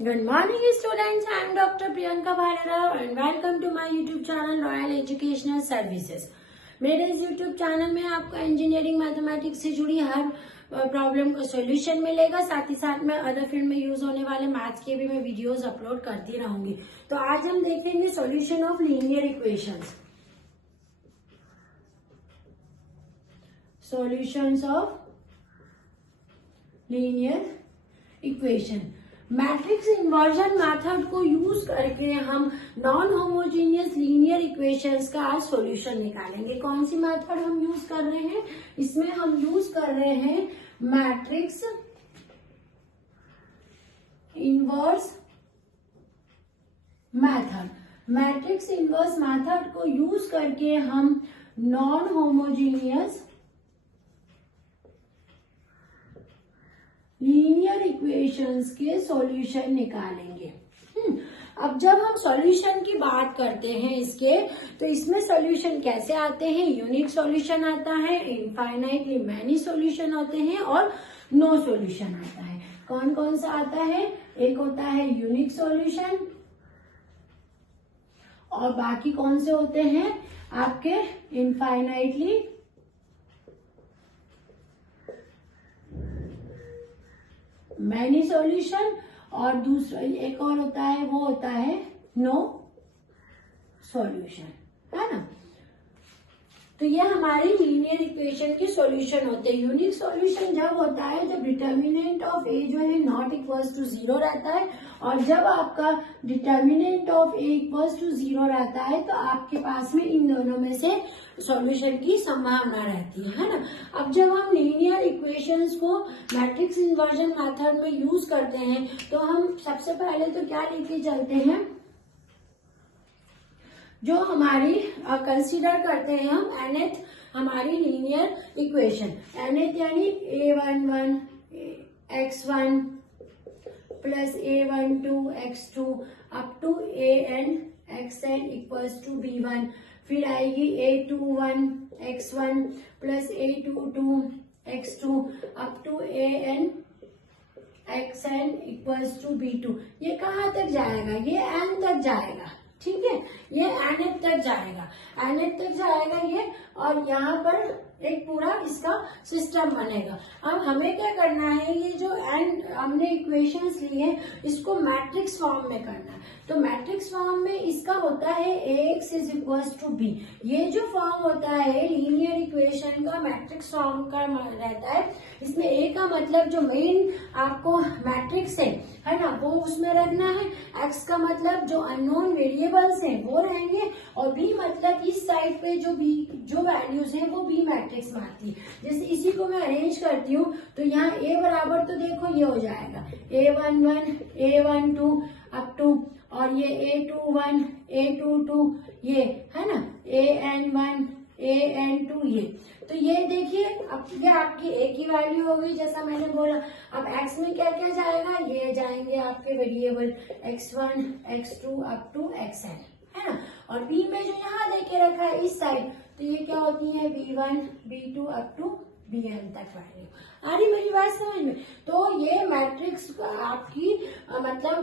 Good morning students, I am Dr. Priyanka Bharara and welcome to my YouTube channel Royal Educational Services। मेरे इस YouTube channel में आपको engineering mathematics से जुड़ी हर problem का solution मिलेगा। साथ ही साथ में अदर फील्ड में यूज होने वाले मैथ्स के भी मैं वीडियोस अपलोड करती रहूंगी। तो आज हम देखेंगे solution of linear equations. Solutions of linear equation. Matrix inversion method को यूज करके हम नॉन होमोजीनियस लीनियर इक्वेशंस का आज सॉल्यूशन निकालेंगे। कौन सी मेथड हम यूज कर रहे हैं? इसमें हम यूज कर रहे हैं matrix inverse method. Matrix inverse method को यूज करके हम नॉन होमोजीनियस लीनियर इक्वेशंस के सॉल्यूशन निकालेंगे। अब जब हम सॉल्यूशन की बात करते हैं इसके, तो इसमें सॉल्यूशन कैसे आते हैं? यूनिक सॉल्यूशन आता है, इनफाइनाइटली मैनी सॉल्यूशन होते हैं और नो सॉल्यूशन आता है। कौन कौन सा आता है? एक होता है यूनिक सॉल्यूशन और बाकी कौन से होते हैं आपके? इनफाइनाइटली मैनी सॉल्यूशन और दूसरा एक और होता है, वो होता है नो सॉल्यूशन, है ना। तो ये हमारी लीनियर इक्वेशन के सॉल्यूशन होते हैं। यूनिक सॉल्यूशन जब होता है जब डिटर्मिनेंट ऑफ ए जो है नॉट इक्वल्स टू 0 रहता है, और जब आपका determinant of A equals to 0 रहता है तो आपके पास में इन दोनों में से सॉल्यूशन की संभावना रहती है ना। अब जब हम लीनियर इक्वेशंस को मैट्रिक्स इन्वर्जन मेथड में यूज करते हैं तो हम सबसे पहले तो क्या लेके चलते हैं, जो हमारी कंसीडर करते हैं हम nth हमारी लीनियर इक्वेशन। nth यानी a11 x1 plus a12 x2 up to an xn equals to b1। फिर आएगी a21 x1 plus a22 x2 up to an xn equals to b2। ये कहाँ तक जाएगा? ये n तक जाएगा, ठीक है। ये nth तक जाएगा, nth तक जाएगा ये, और यहाँ पर एक पूरा इसका सिस्टम बनेगा। अब हमें क्या करना है, ये जो n हमने इक्वेशंस ली है इसको मैट्रिक्स फॉर्म में करना है। तो मैट्रिक्स फॉर्म में इसका होता है ax is equals to b। ये जो फॉर्म होता है लीनियर इक्वेशन का मैट्रिक्स फॉर्म का रहता है। इसमें a का मतलब जो मेन आपको मैट्रिक्स है ना, वो उसमें रखना है। x का मतलब जो अननोन वेरिएबल्स हैं वो रहेंगे, और b मतलब इस साइड पे जो वैल्यूज हैं वो b मैट्रिक्स में आती है। जैसे इसी को मैं अरेंज करती हूँ तो यहाँ a बराबर तो देखो ये हो जाएगा a11 a12 अप टू, और ये a21 a22 ये है ना an1 an2 ये। तो ये देखिए अब ये आपकी a की वैल्यू हो गई जैसा मैंने बोला। अब x में क्या क्या जाएगा? ये जाएंगे आपके variable x1 x2 up to xn, है ना। और b में जो यहाँ देके रखा है इस साइड, तो ये क्या होती है b1 b2 up to bn तक वैल्यू। आ रही मेरी बात समझ में? तो ये मैट्रिक्स आपकी मतलब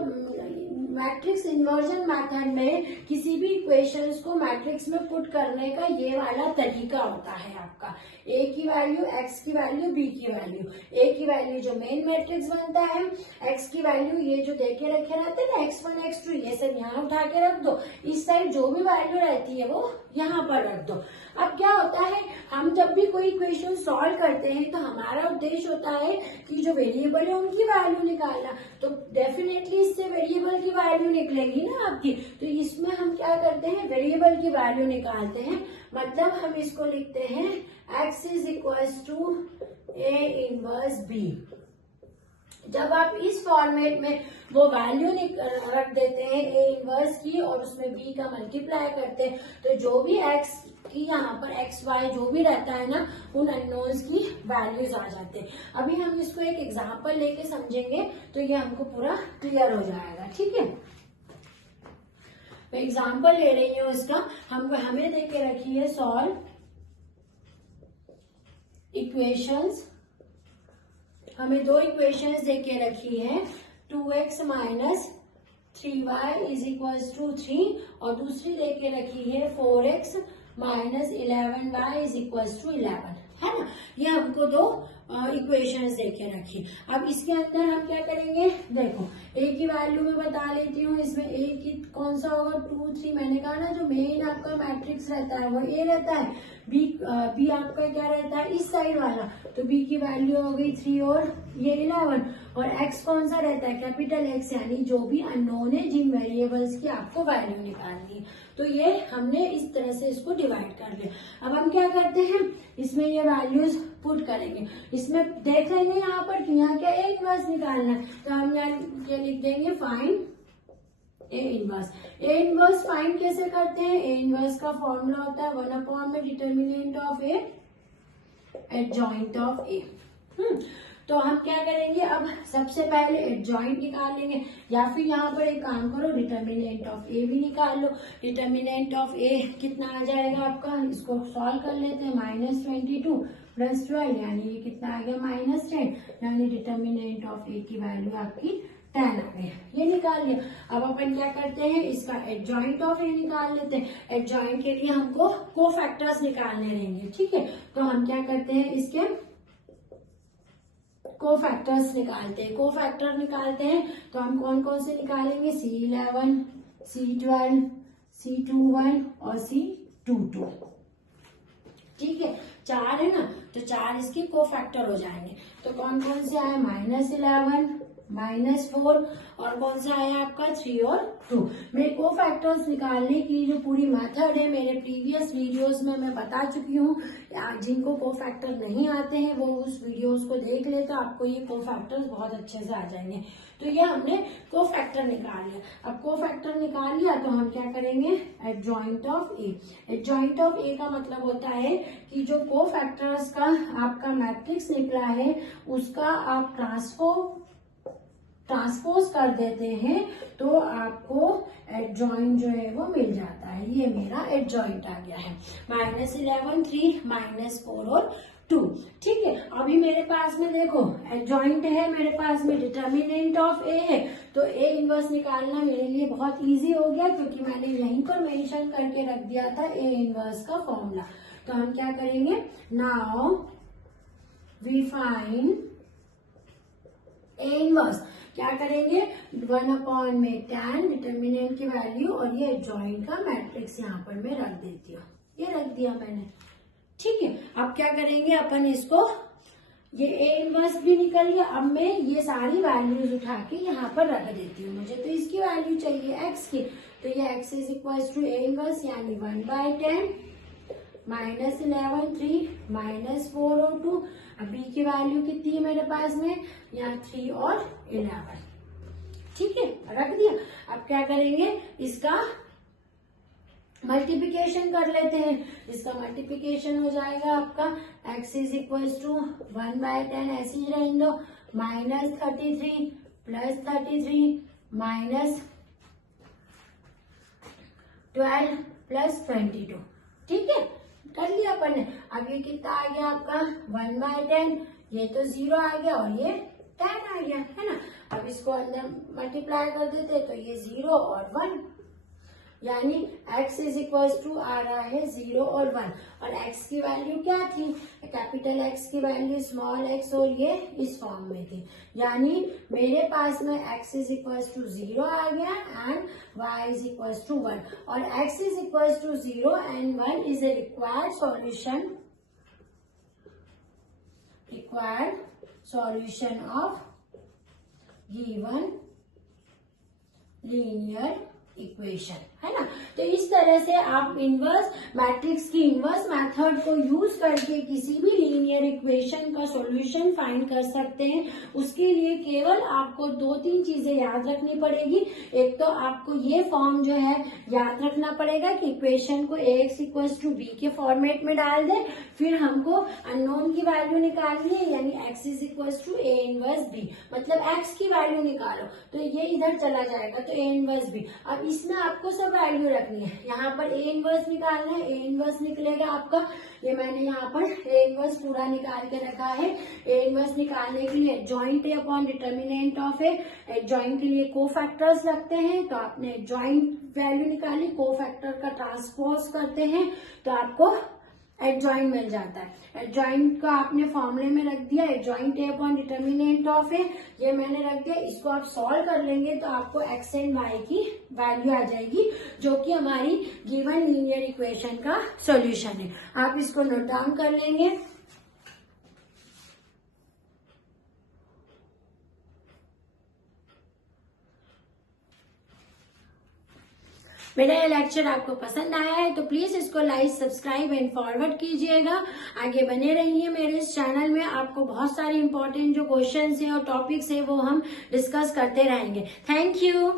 मैट्रिक्स इन्वर्जन मेथड में किसी भी इक्वेशंस को मैट्रिक्स में पुट करने का ये वाला तरीका होता है आपका। a की वैल्यू, x की वैल्यू, b की वैल्यू। a की वैल्यू जो मेन मैट्रिक्स बनता है, x की वैल्यू ये जो देके रखे रहते हैं ना x1 x2 ये सब यहाँ उठा के रख दो। इस साइड जो भी वैल्यू रहती है वो यहाँ पर रख दो। अब क्या होता है, हम जब भी कोई इक्वेशन सॉल्व करते हैं तो हमारा उद्देश्य होता है कि जो वेरिएबल है उनकी वैल्यू निकालना। तो डेफिनेटली इससे वेरिएबल की वैल्यू निकलेगी ना आपकी। तो इसमें हम क्या करते हैं, वेरिएबल की वैल्यू निकालते हैं। मतलब हम इसको लिखते हैं x is equals to a inverse b। जब आप इस फॉर्मेट में वो वैल्यू रख देते हैं a इनवर्स की और उसमें b का मल्टीप्लाई करते हैं, तो जो भी x की यहाँ पर एक्स वाई जो भी रहता है ना, उन अननोन्स की वैल्यूज आ जाते हैं। अभी हम इसको एक एग्जांपल लेके समझेंगे तो ये हमको पूरा क्लियर हो जाएगा, ठीक है। मैं एग्जांपल ले रही हूँ इसका। हमें दे के रखी है सॉल्व इक्वेशंस। हमें दो इक्वेशंस दे के रखी है 2x minus 3y is equal to 3 और दूसरी देके रखी है 4x minus 11y is equal to 11, है ना। ये हमको दो इक्वेशंस देके रखी। अब इसके अंदर हम क्या करेंगे, देखो a की वैल्यू में बता लेती हूँ। इसमें a की कौन सा होगा, 2 3। मैंने कहा ना जो मेन आपका मैट्रिक्स रहता है वो a रहता है, b आपका क्या रहता है इस साइड वाला, तो b की वैल्यू हो गई 3 और ये 11, और x कौन सा रहता है, कैपिटल X, यानी जो भी अननोन है जिन वेरिएबल्स की आपको वैल्यू निकालनी है। तो ये हमने इस तरह से इसको डिवाइड कर लिया। अब हम क्या करते हैं, इसमें ये वैल्यूज पुट करेंगे। इसमें देख लेंगे यहाँ पर कि यहाँ क्या ए इनवर्स निकालना है, तो हम यहाँ क्या लिख देंगे, find A inverse. A inverse find कैसे करते हैं, ए इनवर्स का फॉर्मूला होता है 1 में determinant of A adjoint of A. तो हम क्या करेंगे, अब सबसे पहले एडजॉइंट निकाल लेंगे, या फिर यहाँ पर एक काम करो, डिटर्मिनेंट ऑफ ए भी निकाल लो। डिटर्मिनेंट ऑफ ए कितना आ जाएगा आपका, इसको सॉल्व कर लेते हैं, -22 + 12 यानी ये कितना आ गया -10, यानी डिटर्मिनेंट ऑफ ए की वैल्यू आपकी 10 आ गई। ये निकाल लिया। अब अपन क्या करते हैं, इसका एडजॉइंट ऑफ ए निकाल लेते हैं। एडजॉइंट के लिए हमको कोफैक्टर्स निकालने रहेंगे, ठीक है। तो हम क्या करते हैं, इसके कोफैक्टर्स निकालते हैं। कोफैक्टर निकालते हैं तो हम कौन कौन से निकालेंगे, C11, C12, C21 और C22, ठीक है। 4 है ना, तो 4 इसके कोफैक्टर हो जाएंगे। तो कौन कौन से आए, -11, -4 और कौन सा आया आपका 3 और 2। मेरे कोफैक्टर्स निकालने की जो पूरी मेथड है मेरे प्रीवियस वीडियोस में मैं बता चुकी हूँ। जिनको कोफैक्टर नहीं आते हैं वो उस वीडियोस को देख ले, तो आपको ये कोफैक्टर्स बहुत अच्छे से आ जाएंगे। तो ये हमने कोफैक्टर निकाल लिया। अब कोफैक्टर निकाल लिया तो हम क्या करेंगे, adjoint of A. Adjoint of A का मतलब होता है कि जो कोफैक्टर्स का आपका मैट्रिक्स निकला है उसका आप ट्रांसपोज कर देते हैं तो आपको एडजॉइंट जो है वो मिल जाता है। ये मेरा एडजॉइंट आ गया है, -11, 3, -4 और 2, ठीक है। अभी मेरे पास में देखो एडजॉइंट है, मेरे पास में डिटर्मिनेंट ऑफ ए है, तो ए इनवर्स निकालना मेरे लिए बहुत इजी हो गया क्योंकि मैंने यहीं पर मेंशन करके रख दिया था ए इनवर्स का फॉर्मूला। तो हम क्या करेंगे, now we find A inverse. क्या करेंगे, 1 में 10 डिटर्मिनेंट की वैल्यू और ये एडजॉइंट का मैट्रिक्स यहाँ पर मैं रख देती हूँ, ये रख दिया मैंने, ठीक है। अब क्या करेंगे अपन इसको, ये ए इनवर्स भी निकल गया। अब मैं ये सारी वैल्यूज उठा के यहाँ पर रख देती हूँ। मुझे तो इसकी वैल्यू चाहिए एक्स की, तो ये x is equal to A inverse यानी 1/10 -11, 3, -4 और 2। अब b की वैल्यू कितनी है मेरे पास में, यहाँ 3 और 11, ठीक है, रख दिया। अब क्या करेंगे, इसका मल्टीप्लिकेशन कर लेते हैं। इसका मल्टीप्लिकेशन हो जाएगा आपका x इज इक्वल टू 1/10 ऐसे ही रहने दो, -33 + 33 -12 + 22, ठीक है, कर लिया अपन ने। अब ये कितना आ गया आपका 1/10, ये तो 0 आ गया और ये 10 आ गया, है ना। अब इसको अंदर मल्टीप्लाई कर देते तो ये 0 और 1, यानी x इज इक्वल टू आ रहा है 0 और 1, और x की वैल्यू क्या थी, कैपिटल X की वैल्यू स्मॉल x और ये इस फॉर्म में थी, यानी मेरे पास में x इज इक्वल टू 0 आ गया and y is equal to 1, और x is equal to 0 and 1 is a required solution of given linear equation, है ना। तो इस तरह से आप इनवर्स मैट्रिक्स की इनवर्स मेथड को यूज करके किसी भी लीनियर इक्वेशन का सॉल्यूशन फाइंड कर सकते हैं। उसके लिए केवल आपको 2-3 चीजें याद रखनी पड़ेगी। एक तो आपको ये फॉर्म जो है याद रखना पड़ेगा कि इक्वेशन को ax = b के फॉर्मेट में डाल दें, फिर हमको अननोन की वैल्यू निकालनी है, यानी x is equal to a inverse b, मतलब x की वैल्यू निकालो तो ये इधर चला जाएगा, तो a इनवर्स b। अब इसमें आपको सब वैल्यू रखनी है। यहाँ पर ए इनवर्स निकालना है, ए इनवर्स निकलेगा आपका, ये मैंने यहाँ पर ए इनवर्स पूरा निकाल के रखा है। ए इनवर्स निकालने के लिए adjoint A upon determinant of A, adjoint के लिए कोफैक्टर्स लगते हैं, तो आपने एडजॉइंट वैल्यू निकाली, कोफैक्टर का ट्रांसपोज करते हैं तो आपको एडजॉइंट मिल जाता है। एडजॉइंट का आपने फॉर्मूले में रख दिया, adjoint A upon determinant of A, ये मैंने रख दिया। इसको आप सॉल्व कर लेंगे तो आपको एक्स एंड वाई की वैल्यू आ जाएगी, जो कि हमारी गिवन लीनियर इक्वेशन का सॉल्यूशन है। आप इसको नोट डाउन कर लेंगे। मेरा ये लेक्चर आपको पसंद आया है तो प्लीज इसको लाइक, सब्सक्राइब एंड फॉरवर्ड कीजिएगा। आगे बने रहिए मेरे इस चैनल में, आपको बहुत सारे इंपॉर्टेंट जो क्वेश्चंस हैं और टॉपिक्स हैं वो हम डिस्कस करते रहेंगे। Thank you.